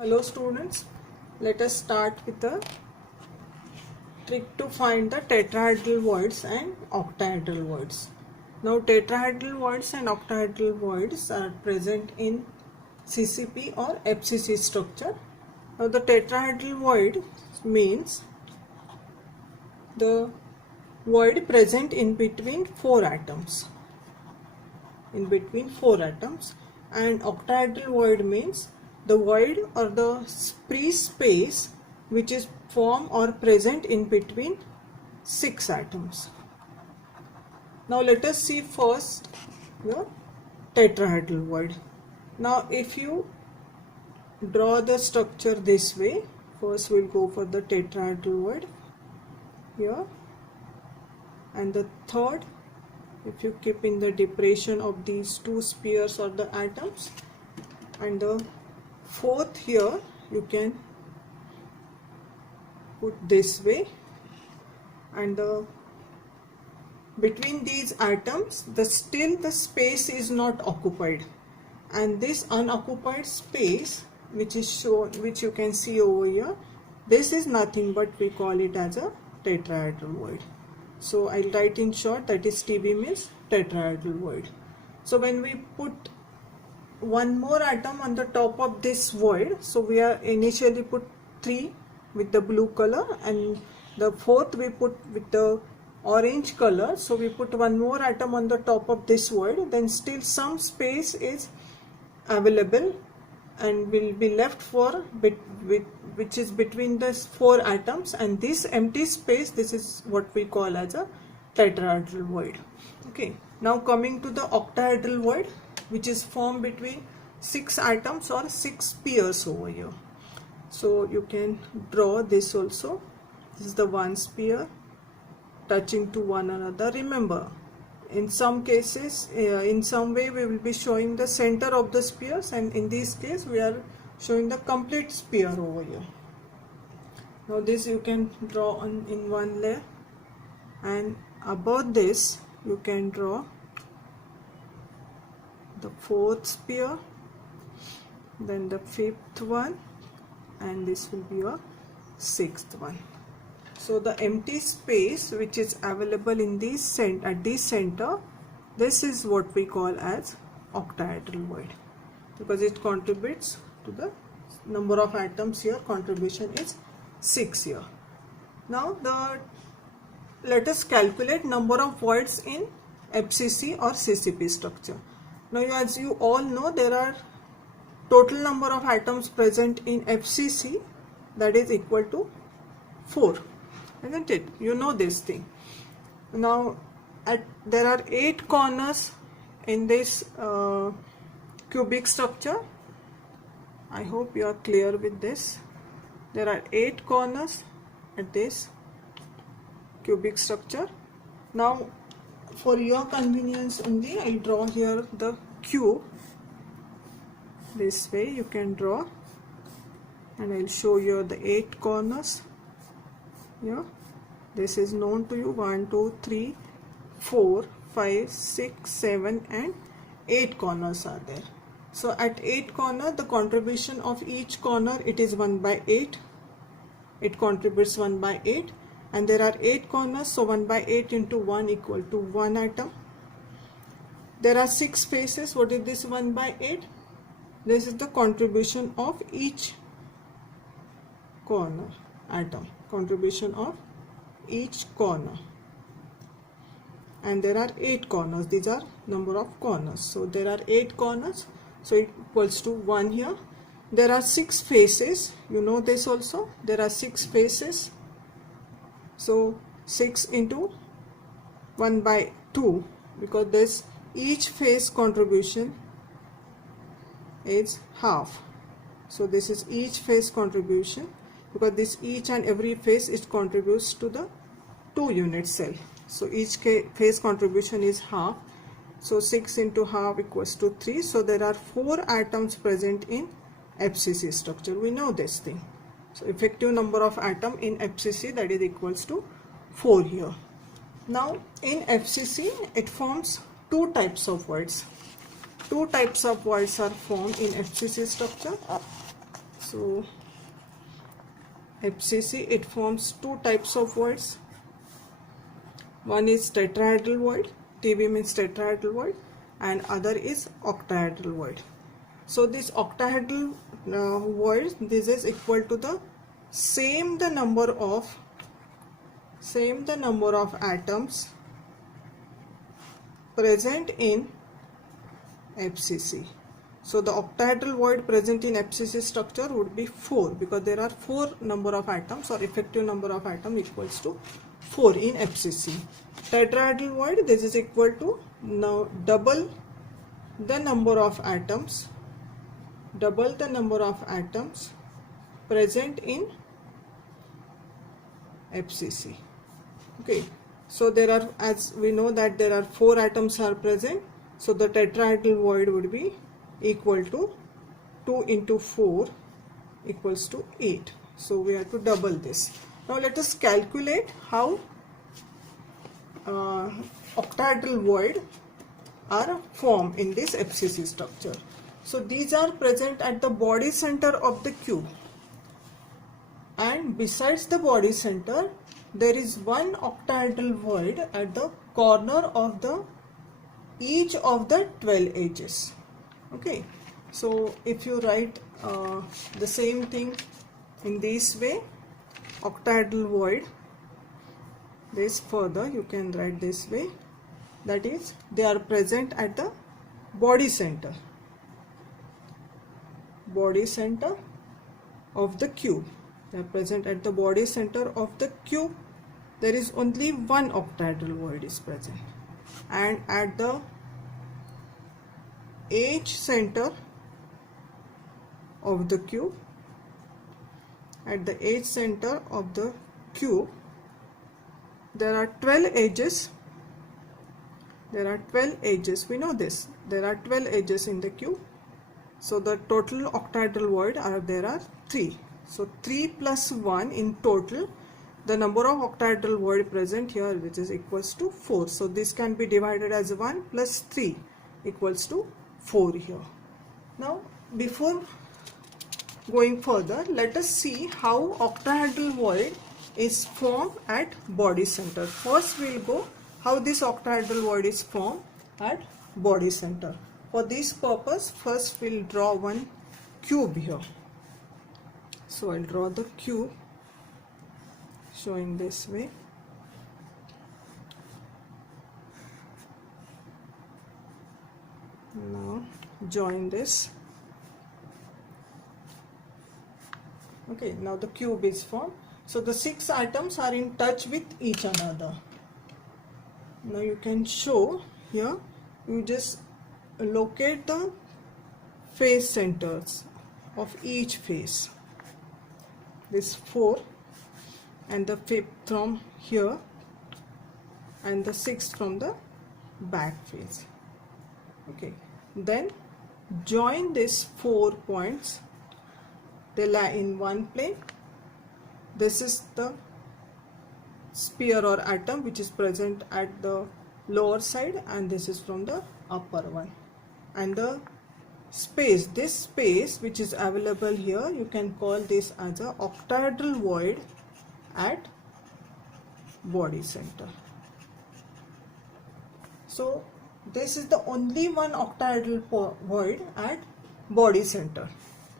Hello students, let us start with the trick to find the tetrahedral voids and octahedral voids. Now tetrahedral voids and octahedral voids are present in CCP or FCC structure. Now the tetrahedral void means the void present in between four atoms. And octahedral void means the void or the free space which is formed or present in between 6 atoms. Now let us see first the tetrahedral void. Now if you draw the structure this way, first we'll go for the tetrahedral void here, and the third, if you keep in the depression of these two spheres or the atoms, and the fourth here you can put this way, and between these atoms still the space is not occupied, and this unoccupied space which is shown, which you can see over here, this is nothing but we call it as a tetrahedral void. So I'll write in short, that is TV means tetrahedral void. So when we put one more atom on the top of this void, so we are initially put 3 with the blue color, and the fourth we put with the orange color. So we put one more atom on the top of this void, then still some space is available and will be left for which is between the 4 atoms, and this empty space, this is what we call as a tetrahedral void. Okay, now coming to the octahedral void, which is formed between 6 atoms or 6 spheres over here. So you can draw this also. This is the one sphere touching to one another. Remember, in some cases, in some way we will be showing the center of the spheres, and in this case we are showing the complete sphere over here. Now this you can draw on in one layer, and above this you can draw the fourth sphere, then the fifth one, and this will be a sixth one. So the empty space which is available in this at this center, this is what we call as octahedral void, because it contributes to the number of atoms here. Contribution is 6 here. Now let us calculate number of voids in FCC or CCP structure. Now as you all know, there are total number of atoms present in FCC, that is equal to 4, isn't it? You know this thing. Now there are 8 corners in this cubic structure. I hope you are clear with this. There are 8 corners at this cubic structure. Now for your convenience only, I'll draw here the cube. This way you can draw, and I'll show you the 8 corners. Yeah, this is known to you. 1, 2, 3, 4, 5, 6, 7 and 8 corners are there. So at 8 corner, the contribution of each corner, it is 1 by 8. It contributes 1 by 8, and there are 8 corners, so 1 by 8 into 1 equal to 1 atom. There are 6 faces. What is this 1 by 8? This is the contribution of each corner atom. Contribution of each corner, and there are 8 corners. These are number of corners. So there are 8 corners, so it equals to 1 here. There are 6 faces. You know this also. There are 6 faces. So 6 into 1 by 2, because this each face contribution is half. So this is each face contribution, because this each and every phase, it contributes to the 2 unit cell. So each phase contribution is half. So 6 into half equals to 3. So there are 4 atoms present in FCC structure. We know this thing. So effective number of atom in FCC, that is equals to 4 here. Now in FCC it forms 2 types of voids. Two types of voids are formed in FCC structure. So FCC, it forms two types of voids. One is tetrahedral void, TV means tetrahedral void, and other is octahedral void. So this octahedral void, this is equal to the same the number of atoms present in FCC. So the octahedral void present in FCC structure would be 4, because there are 4 number of atoms, or effective number of atom equals to 4 in FCC. Tetrahedral void, this is equal to now double the number of atoms present in FCC. Okay, so there are, as we know that there are 4 atoms are present, so the tetrahedral void would be equal to 2 into 4 equals to 8. So we have to double this. Now let us calculate how octahedral void are formed in this FCC structure. So these are present at the body center of the cube, and besides the body center there is one octahedral void at the corner of each of the 12 edges. Okay, so if you write the same thing in this way, octahedral void, this further you can write this way, that is, they are present at the body center of the cube. They are present at the body center of the cube. There is only one octahedral void is present, and at the edge center of the cube, there are 12 edges. We know this. There are 12 edges in the cube. So the total octahedral void there are 3. So 3 plus 1 in total, the number of octahedral void present here, which is equals to 4. So this can be divided as 1 plus 3 equals to 4 here. Now before going further, let us see how octahedral void is formed at body center. First we will go how this octahedral void is formed at body center. For this purpose, first we will draw one cube here. So I will draw the cube showing this way. Now join this. Okay, now the cube is formed. So the 6 atoms are in touch with each another. Now you can show here, you just locate the face centers of each face. This 4, and the 5th from here, and the 6th from the back face. Okay, then join these 4 points. They lie in one plane. This is the sphere or atom which is present at the lower side, and this is from the upper one. And the space, this space which is available here, you can call this as a octahedral void at body center. So this is the only one octahedral void at body center.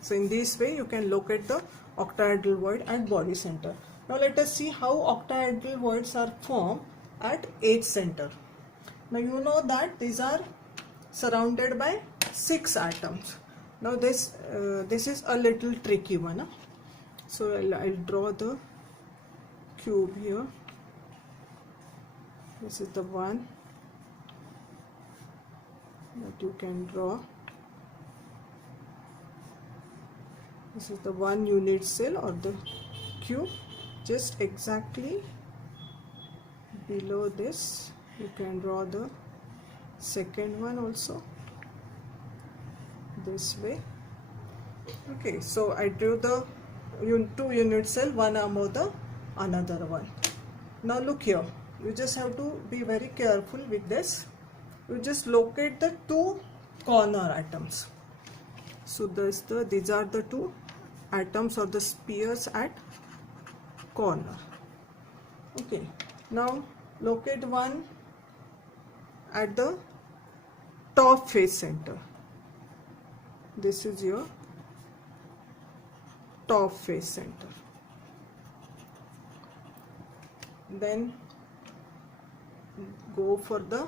So in this way you can locate the octahedral void at body center. Now let us see how octahedral voids are formed at edge center. Now you know that these are surrounded by 6 atoms. Now this is a little tricky one. Huh? So I'll draw the cube here. This is the one that you can draw. This is the one unit cell or the cube. Just exactly below this you can draw the second one also, this way. Okay, so I drew the 2 unit cell, one above the another one. Now look here, you just have to be very careful with this. You just locate the 2 corner atoms. So these are the 2 atoms or the spheres at corner. Okay, now locate one at the top face center. This is your top face center. Then go for the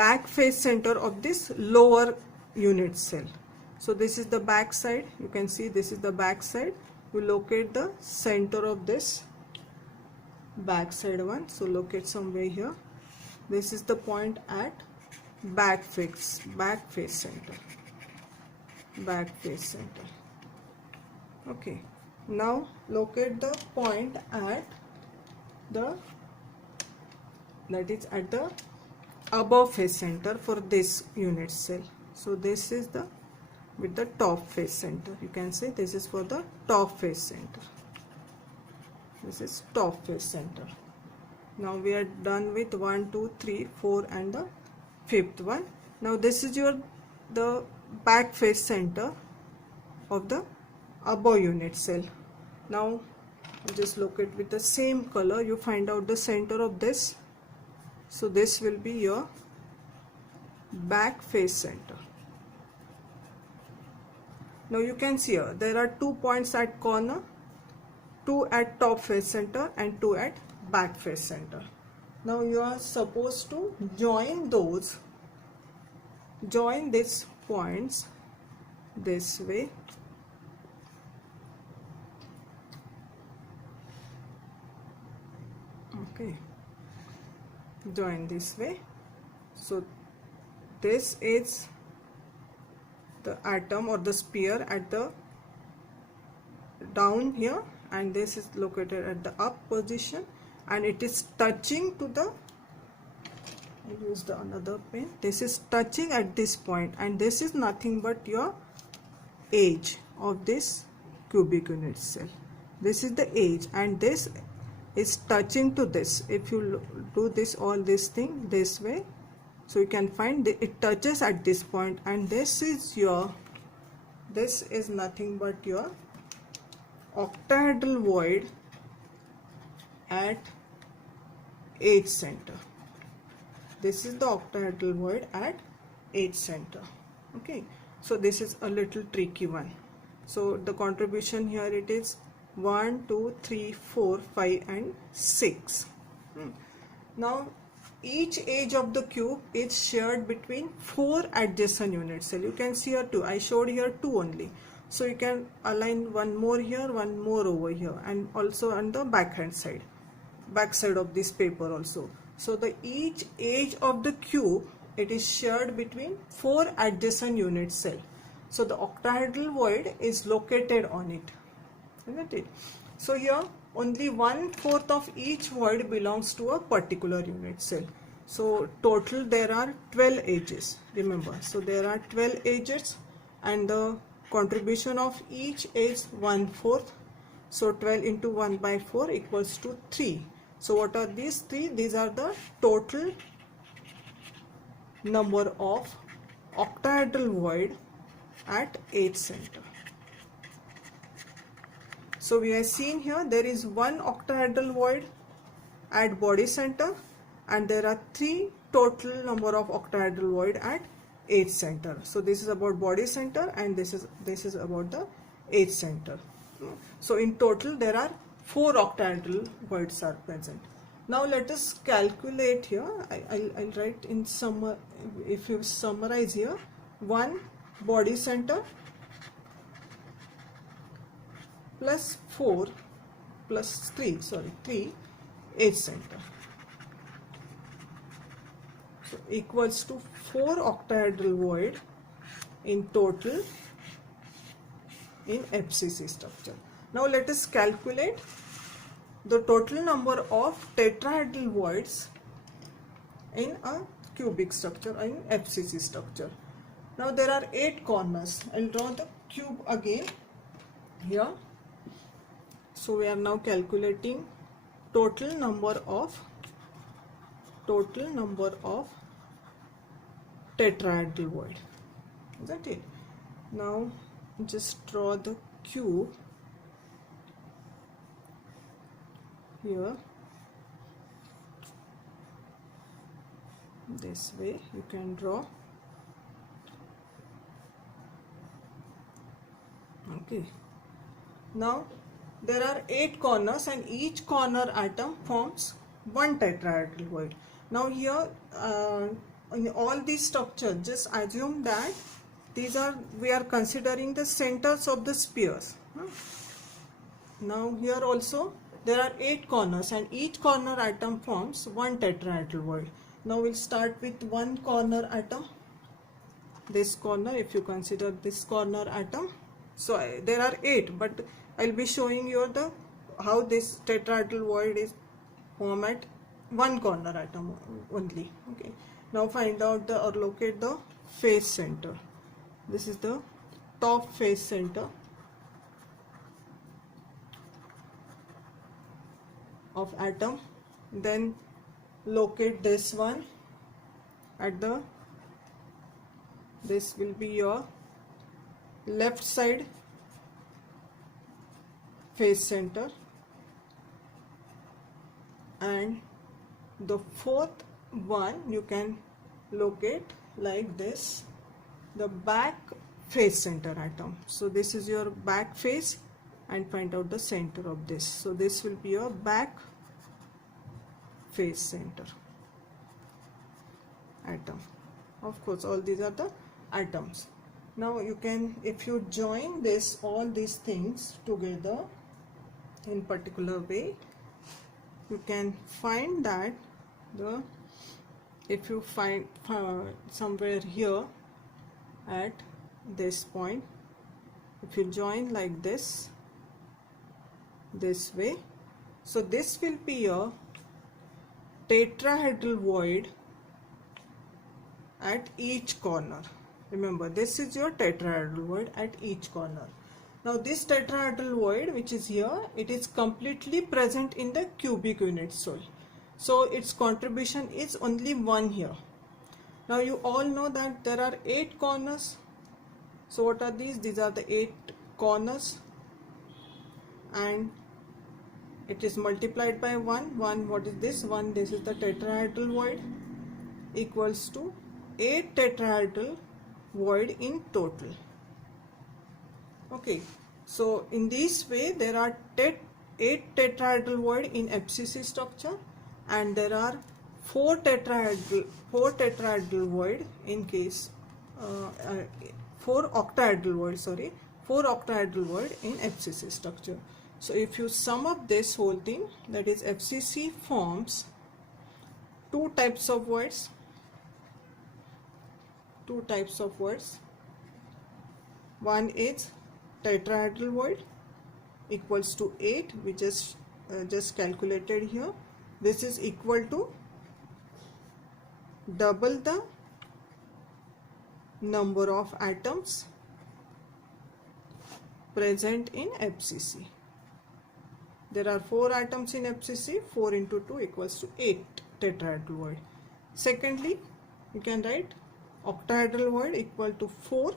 back face center of this lower unit cell. So this is the back side. You can see this is the back side. You locate the center of this back side one. So locate somewhere here. This is the point at back face center. Back face center. Okay. Now locate the point at the, that is at the above face center for this unit cell. So this is the with the top face center. You can say this is for the top face center. This is top face center. Now we are done with 1, 2, 3, 4 and the fifth one. Now this is your the back face center of the above unit cell. Now just locate with the same color. You find out the center of this. So this will be your back face center. Now you can see here there are 2 points at corner, 2 at top face center and 2 at back face center. Now you are supposed to join these points this way. Okay, join this way. So this is the atom or the sphere at the down here, and this is located at the up position, and it is touching to the, I use the another pen, this is touching at this point, and this is nothing but your edge of this cubic unit cell. This is the edge, and this is touching to this. If you do this all this thing this way, so you can find it touches at this point, and this is your, this is nothing but your octahedral void at edge center. This is the octahedral void at edge center. Okay, so this is a little tricky one. So the contribution here it is 1, 2, 3, 4, 5 and 6. Now each edge of the cube is shared between 4 adjacent unit cell. You can see here 2. I showed here 2 only. So you can align one more here, one more over here, and also on the back side of this paper also. So the each edge of the cube it is shared between 4 adjacent unit cell. So the octahedral void is located on it, isn't it? So here only 1/4 of each void belongs to a particular unit cell. So total there are 12 edges, remember. So there are 12 edges, and the contribution of each edge 1/4. So 12 into 1/4 equals to 3. So what are these 3? These are the total number of octahedral void at edge center. So we have seen here there is one octahedral void at body center, and there are 3 total number of octahedral void at edge center. So this is about body center, and this is about the edge center. So in total there are 4 octahedral voids are present. Now let us calculate here. I'll write in sum. If you summarize here, 1 body center plus 4 plus 3, sorry, 3 edge center. So equals to 4 octahedral void in total in FCC structure. Now let us calculate the total number of tetrahedral voids in a cubic structure, in FCC structure. Now there are 8 corners. I'll draw the cube again here. So we are now calculating total number of tetrahedral void, isn't it? Now just draw the cube here. This way you can draw. Okay, now there are 8 corners and each corner atom forms one tetrahedral void. Now here in all these structures, just assume that we are considering the centers of the spheres. Now here also there are 8 corners and each corner atom forms one tetrahedral void. Now we'll start with one corner atom. This corner, if you consider this corner atom, so there are 8, but I'll be showing you how this tetrahedral void is formed at one corner atom only. Okay. Now find out or locate the face center. This is the top face center of atom. Then locate this one at this will be your left side face center, and the fourth one you can locate like this, the back face center atom. So this is your back face, and find out the center of this. So this will be your back face center atom. Of course, all these are the atoms. Now you can, if you join all these things together in particular way, you can find that if you find somewhere here at this point, if you join like this way, so this will be a tetrahedral void at each corner. Remember, this is your tetrahedral void at each corner. Now this tetrahedral void which is here, it is completely present in the cubic unit soul. So its contribution is only 1 here. Now you all know that there are 8 corners. So what are these? These are the 8 corners, and it is multiplied by 1. What is this? 1, this is the tetrahedral void, equals to 8 tetrahedral void in total. Okay, so in this way there are 8 tetrahedral void in FCC structure, and there are 4 tetrahedral void in case 4 octahedral void in FCC structure. So if you sum up this whole thing, that is FCC forms 2 types of voids. One is tetrahedral void equals to 8, which is just calculated here. This is equal to double the number of atoms present in FCC. There are 4 atoms in FCC. 4 into 2 equals to 8 tetrahedral void. Secondly, you can write octahedral void equal to 4,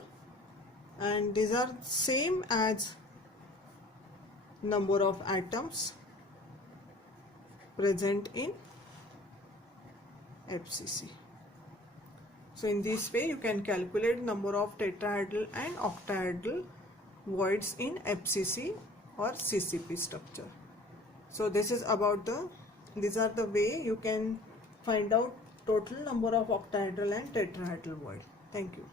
and these are same as number of atoms present in FCC. So in this way you can calculate number of tetrahedral and octahedral voids in FCC or CCP structure. So this is about these are the way you can find out total number of octahedral and tetrahedral void. Thank you.